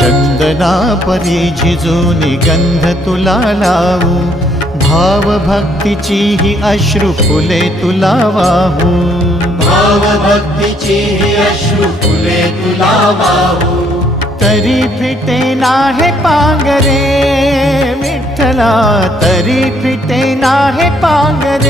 चंदना परी गंध तुला लावू भाव भक्तीची ही अश्रू फुले तुला वाहू भाव भक्तीची ही अश्रू फुले तुला वाहू तरी फिटे नाहे पांगरे मिठला तरी फिटे नाहे पांगरे